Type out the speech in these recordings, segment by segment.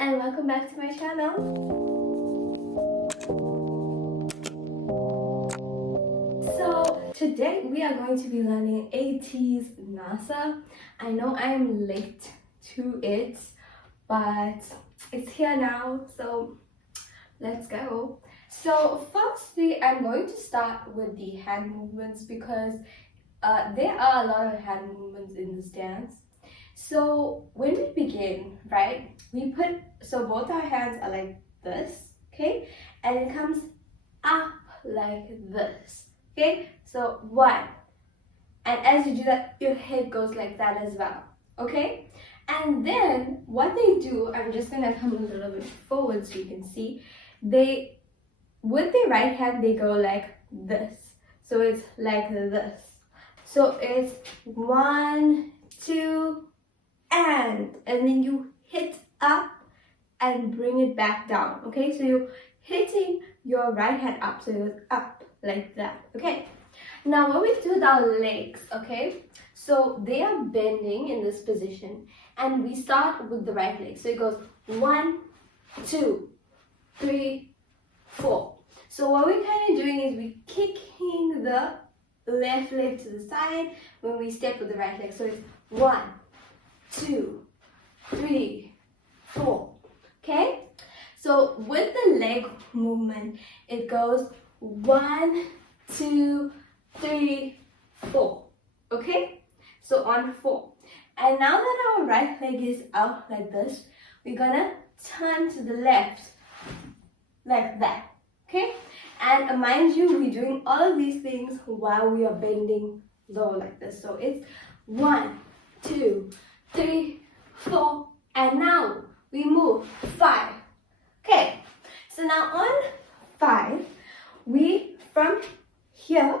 and welcome back to my channel. So today we are going to be learning ATEEZ NASA. I know I'm late to it, but it's here now, so let's go. So firstly, I'm going to start with the hand movements because there are a lot of hand movements in this dance. So when we begin, right, we put, so both our hands are like this, okay, and it comes up like this, okay, so 1, and as you do that, your head goes like that as well, okay. And then what they do, I'm just gonna come a little bit forward so you can see, they, with the right hand, they go like this, so it's like this. So it's 1, 2, and then you hit up and bring it back down, okay? So you're hitting your right hand up, so it's up like that, okay? Now when we do with our legs, okay, so they are bending in this position, and we start with the right leg. So it goes 1, 2, 3, 4. So what we're kind of doing is we're kicking the left leg to the side when we step with the right leg. So it's 1, 2, 3, 4. Okay? So with the leg movement, it goes 1, 2, 3, 4. Okay? So on 4. And now that our right leg is out like this, we're gonna turn to the left like that. Okay? And mind you, we're doing all of these things while we are bending low like this. So it's 1, 2, 3, 4, and now we move 5. Okay, so now on 5, we from here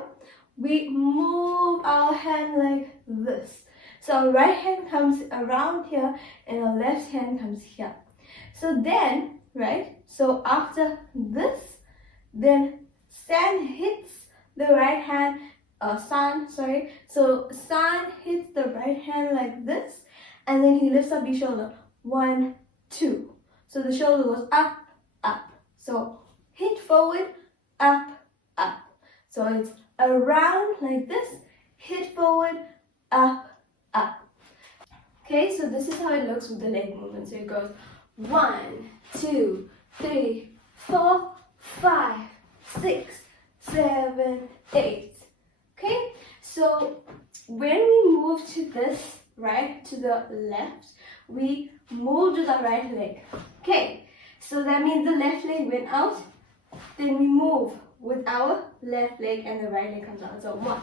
we move our hand like this. So our right hand comes around here and our left hand comes here. So then, right, so after this, then San hits the right hand, so San hits the right hand like this, and then he lifts up his shoulder, 1, 2. So the shoulder goes up, up. So hit forward, up, up. So it's around like this, hit forward, up, up. Okay, so this is how it looks with the leg movement. So it goes 1, 2, 3, 4, 5, 6, 7, 8. Okay, so when we move to this, right, to the left, we move to the right leg. Okay, so that means the left leg went out, then we move with our left leg and the right leg comes out. So 1,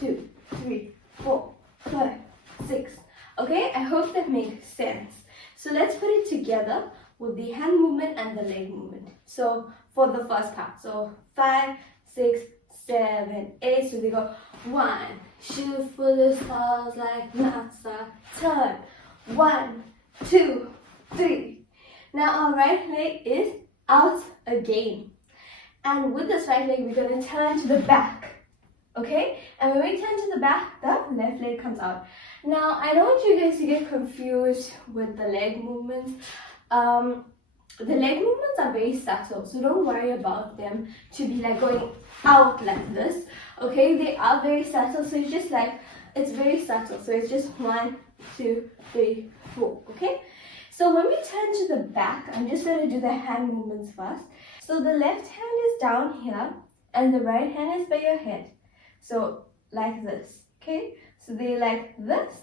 2, 3, 4, 5, 6. Okay, I hope that makes sense. So let's put it together with the hand movement and the leg movement. So for the first part, so 5, 6, 7, 8. So they go 1, shoot for the stars like NASA, turn, 1, 2, 3. Now our right leg is out again. And with this right leg, we're going to turn to the back. Okay? And when we turn to the back, the left leg comes out. Now, I don't want you guys to get confused with the leg movements. The leg movements are very subtle, so don't worry about them to be like going out like this. Okay? They are very subtle, so it's just like, it's very subtle. So it's just 1, 2, 3, 4. Okay? So when we turn to the back, I'm just going to do the hand movements first. So the left hand is down here and the right hand is by your head. So like this, okay? So they like this.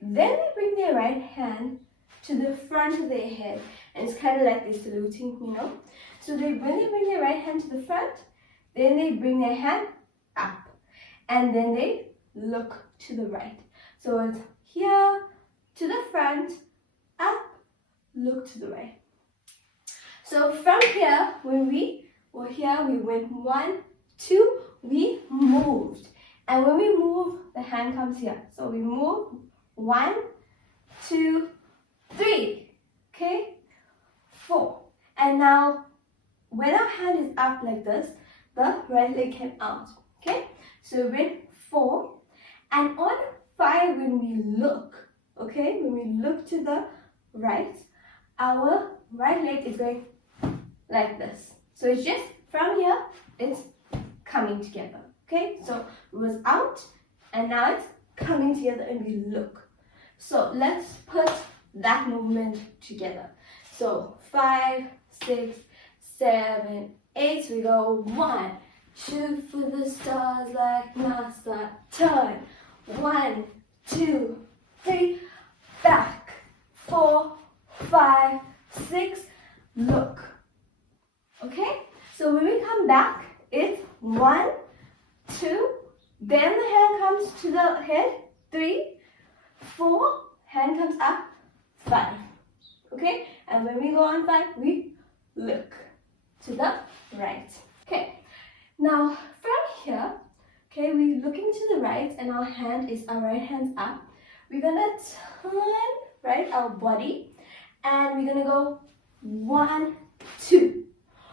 Then they bring their right hand to the front of their head. And it's kind of like they're saluting, you know? So when they bring their right hand to the front, then they bring their hand up. And then they look to the right. So it's here, to the front, up, look to the right. So from here, when we were here, we went 1, 2, we moved. And when we move, the hand comes here. So we move 1, 2, 3. Okay? 4. And now, when our hand is up like this, the right leg came out. Okay? So we went 4. And on 5, when we look, okay, when we look to the right, our right leg is going like this. So it's just from here, it's coming together. Okay, so it was out and now it's coming together and we look. So let's put that movement together. So 5, 6, 7, 8. We go 1, shoot for the stars like NASA. Turn. 1, 2, 3. Back. 4, 5, 6. Look. Okay. So when we come back, it's 1, 2. Then the hand comes to the head. 3, 4. Hand comes up. 5. Okay, and when we go on 5, we look to the right. Okay, now from here, okay, we're looking to the right and our right hand's up. We're gonna turn, right, our body and we're gonna go 1, 2.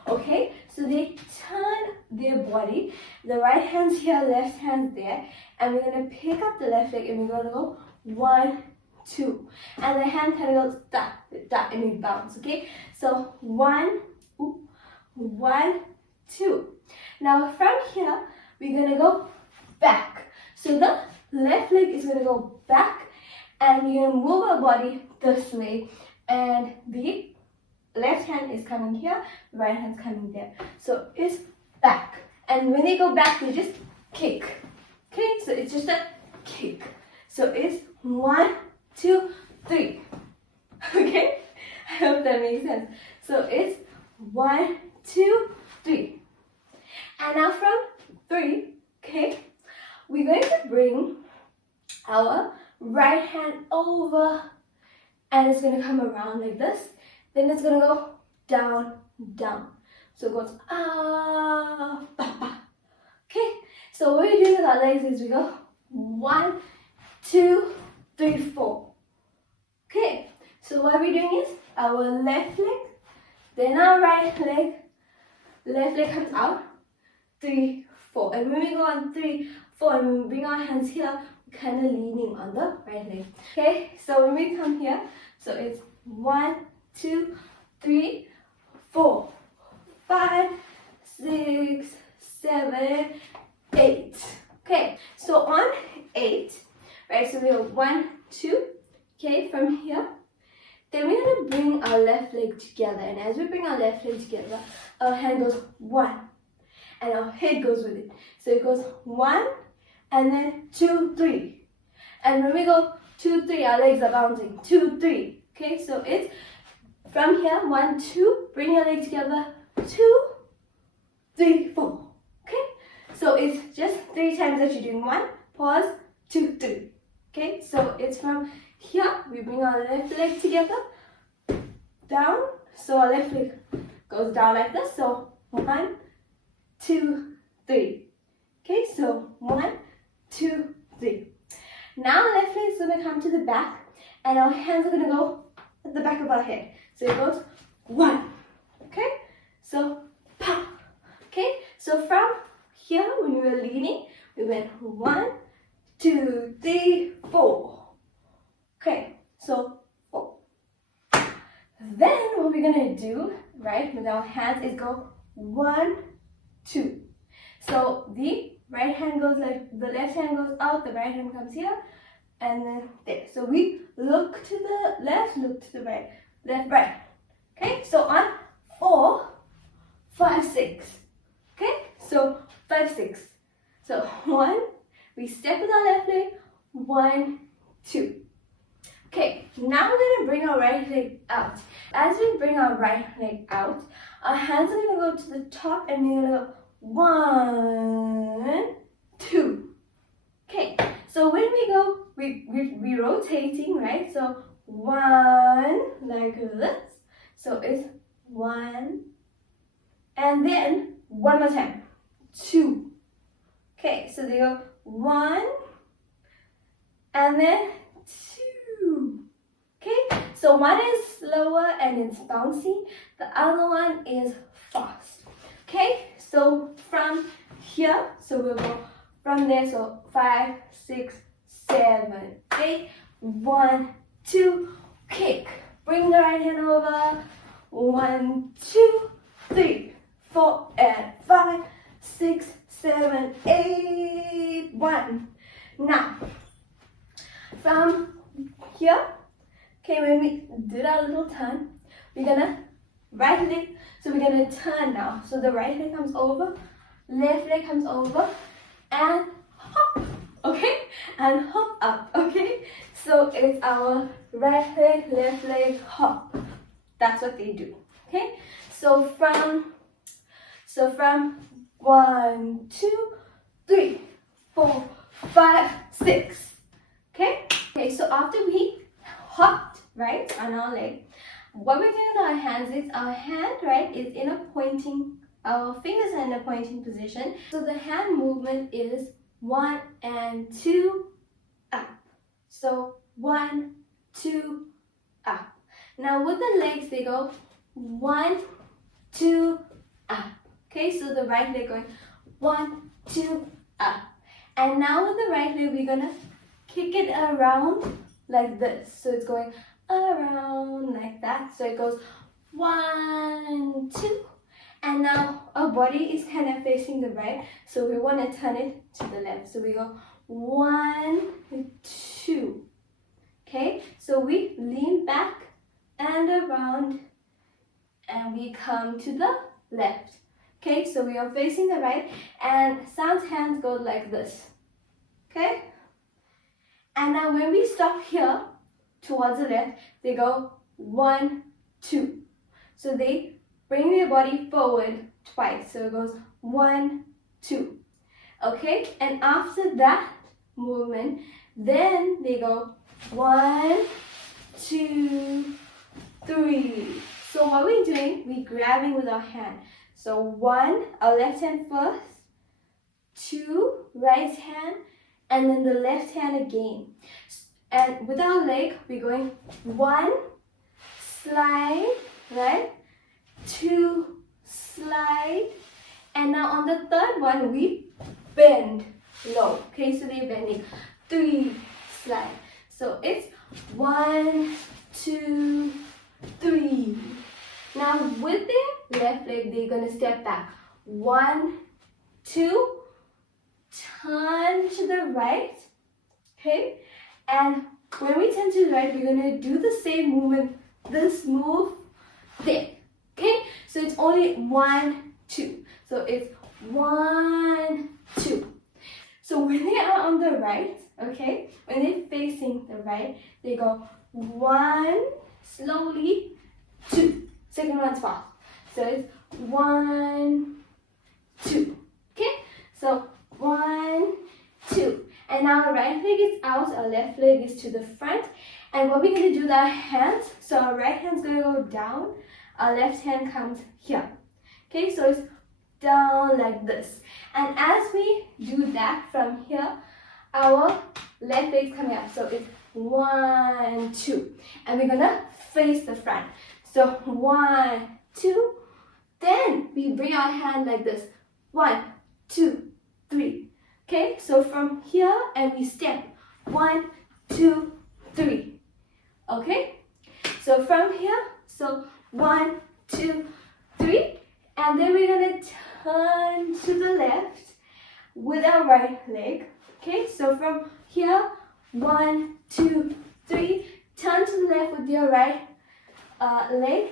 Okay, so they turn their body, the right hand's here, left hand's there, and we're gonna pick up the left leg and we're gonna go 1, 2, and the hand kind of goes that, and we bounce. Okay, so 1, 2. Now from here we're gonna go back. So the left leg is gonna go back, and we're gonna move our body this way, and the left hand is coming here, the right hand's coming there. So it's back, and when they go back, they just kick. Okay, so it's just a kick. So it's 1, 2, 3. Okay, I hope that makes sense. So it's 1, 2, 3. And now from 3, okay, we're going to bring our right hand over, and it's going to come around like this. Then it's going to go down, down. So it goes up, okay. So what we do with our legs is we go 1, 2, 3, 4. Okay, so what we're doing is our left leg, then our right leg, left leg comes out, 3, 4. And when we go on 3, 4, and when we bring our hands here, we're kind of leaning on the right leg. Okay, so when we come here, so it's 1, 2, 3, 4, 5, 6, 7, 8. Okay, so on 8, right, so we have 1, 2, okay, from here. Then we're going to bring our left leg together, and as we bring our left leg together, our hand goes 1, and our head goes with it. So it goes 1, and then 2, 3. And when we go 2, 3, our legs are bouncing, 2, 3. Okay, so it's from here, 1, 2, bring your leg together, 2, 3, 4. Okay, so it's just 3 times that you're doing. 1, pause, 2, 3. Okay, so it's from here, we bring our left leg together, down, so our left leg goes down like this. So 1, 2, 3. Okay, so 1, 2, 3. Now our left leg is going to come to the back, and our hands are going to go at the back of our head. So it goes 1. Okay, so pa. Okay, so from here, when we were leaning, we went 1, 2, 3, 4. Okay, so 4. Then what we're gonna do, right, with our hands is go 1, 2. So the right hand goes like, the left hand goes out, the right hand comes here, and then there. So we look to the left, look to the right, left, right. Okay, so on 4, 5, 6. Okay, so 5, 6. So 1, we step with our left leg, 1, 2. Okay, now we're going to bring our right leg out. As we bring our right leg out, our hands are going to go to the top, and we're going to go 1, 2. Okay, so when we go, we're rotating, right? So 1, like this. So it's 1, and then one more time, 2. Okay, so they go 1, and then 2. Okay, so one is slower and it's bouncy, the other one is fast. Okay, so from here, so we'll go from there, so 5, 6, 7, 8, 1, 2, kick. bring the right hand over. 1, 2, 3, 4, and 5, 6, 7, 8, 1. Now, from here, okay, when we did our little turn, we're gonna right leg, so we're gonna turn now. So the right leg comes over, left leg comes over, and hop, okay? And hop up, okay? So it's our right leg, left leg, hop. That's what they do, okay? So from 1, 2, 3, 4, 5, 6, okay? Okay, so after we hopped, right, on our leg, what we're doing with our hands is our hand, right, is in a pointing, our fingers are in a pointing position. So the hand movement is 1 and 2, up. So 1, 2, up. Now with the legs, they go 1, 2, up. Okay, so the right leg going 1, 2, up. And now with the right leg, we're gonna kick it around like this. So it's going around like that. So it goes 1, 2. And now our body is kind of facing the right. So we want to turn it to the left. So we go 1, 2. Okay, so we lean back and around and we come to the left. Okay, so we are facing the right and Sam's hands go like this. Okay, and now when we stop here towards the left, they go 1, 2. So they bring their body forward twice. So it goes 1, 2. Okay, and after that movement, then they go 1, 2, 3. So what we're doing, we're grabbing with our hand. So 1, our left hand first, 2, right hand, and then the left hand again. And with our leg, we're going 1, slide, right? 2, slide. And now on the third one, we bend low. Okay, so they're bending. 3, slide. So it's 1, 2, 3. Now with their left leg, they're gonna step back. 1, 2, turn to the right. Okay, and when we turn to the right, we're gonna do the same movement. This move there. Okay, so it's only 1, 2. So it's 1, 2. So when they are on the right, okay, when they're facing the right, they go 1, slowly, 2. Second one's fast. So it's 1, 2. Okay, so 1, 2. And now our right leg is out, our left leg is to the front. And what we're going to do with our hands, so our right hand's going to go down, our left hand comes here. Okay, so it's down like this. And as we do that from here, our left leg's coming up. So it's 1, 2. And we're going to face the front. So 1, 2. Then we bring our hand like this. 1, 2, 3. Okay, so from here and we step. 1, 2, 3. Okay, so from here, so 1, 2, 3. And then we're gonna turn to the left with our right leg. Okay, so from here, 1, 2, 3. Turn to the left with your right leg,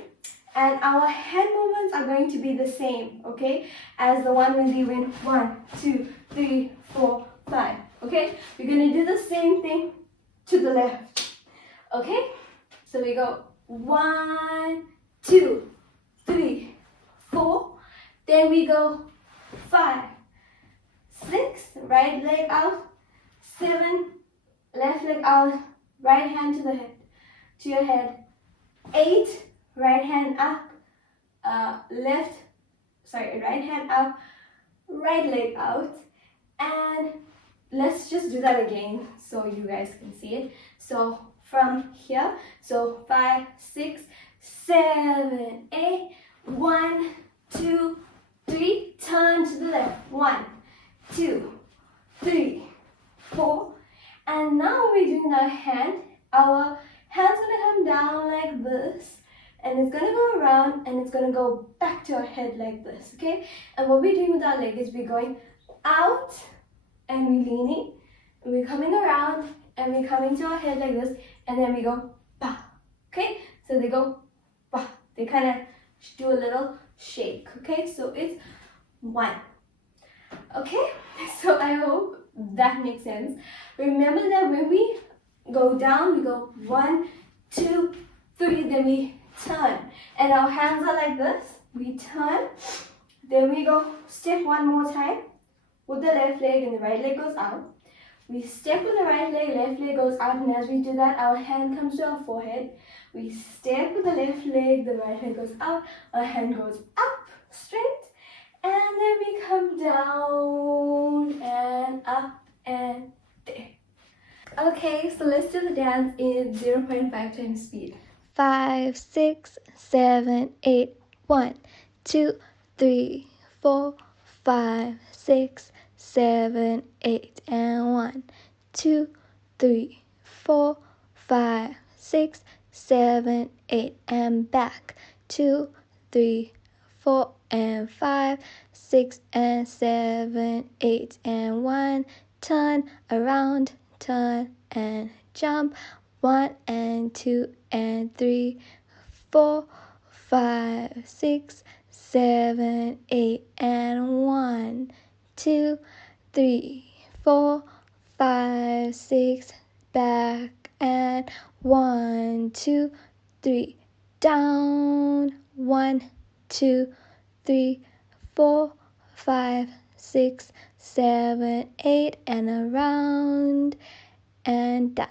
and our hand movements are going to be the same, okay, as the one when we went 1, 2, 3, 4, 5. Okay, we're gonna do the same thing to the left. Okay, so we go 1, 2, 3, 4. Then we go 5, 6. Right leg out. 7. Left leg out. Right hand to the head, to your head. 8, right hand up, right hand up, right leg out. And let's just do that again so you guys can see it. So from here, so 5, 6, 7, 8, 1, 2, 3, turn to the left. 1, 2, 3, 4. And now we're doing our hand's gonna come down like this, and it's gonna go around, and it's gonna go back to our head like this, okay? And what we're doing with our leg is we're going out, and we're leaning, and we're coming around, and we're coming to our head like this, and then we go ba, okay? So they go ba. They kind of do a little shake, okay? So it's 1. Okay, so I hope that makes sense. Remember that when we go down, we go 1, 2, 3, then we turn. And our hands are like this. We turn, then we go step one more time with the left leg, and the right leg goes out. We step with the right leg, left leg goes out, and as we do that, our hand comes to our forehead. We step with the left leg, the right leg goes out, our hand goes up, straight, and then we come down and up and there. Okay, so let's do the dance in 0.5 times speed. 5, 6, 7, 8, 1, 2, 3, 4, 5, 6, 7, 8, and 1, 2, 3, 4, 5, 6, 7, 8, and back. 2, 3, 4, and 5, 6, and 7, 8, and 1. Turn around, turn and jump. 1 and 2 and 3, 4, 5, 6, 7, 8, and 1, 2, 3, 4, 5, 6, back, and 1, 2, 3, down. 1, 2, 3, 4, 5, 6, 7, 8, and around, and done.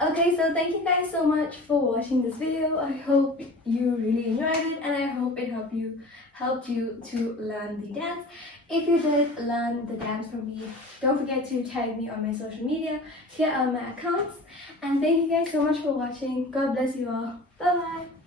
Okay, so thank you guys so much for watching this video. I hope you really enjoyed it, and I hope it helped you to learn the dance. If you did learn the dance from me, don't forget to tag me on my social media. Here are my accounts, and thank you guys so much for watching. God bless you all. Bye bye.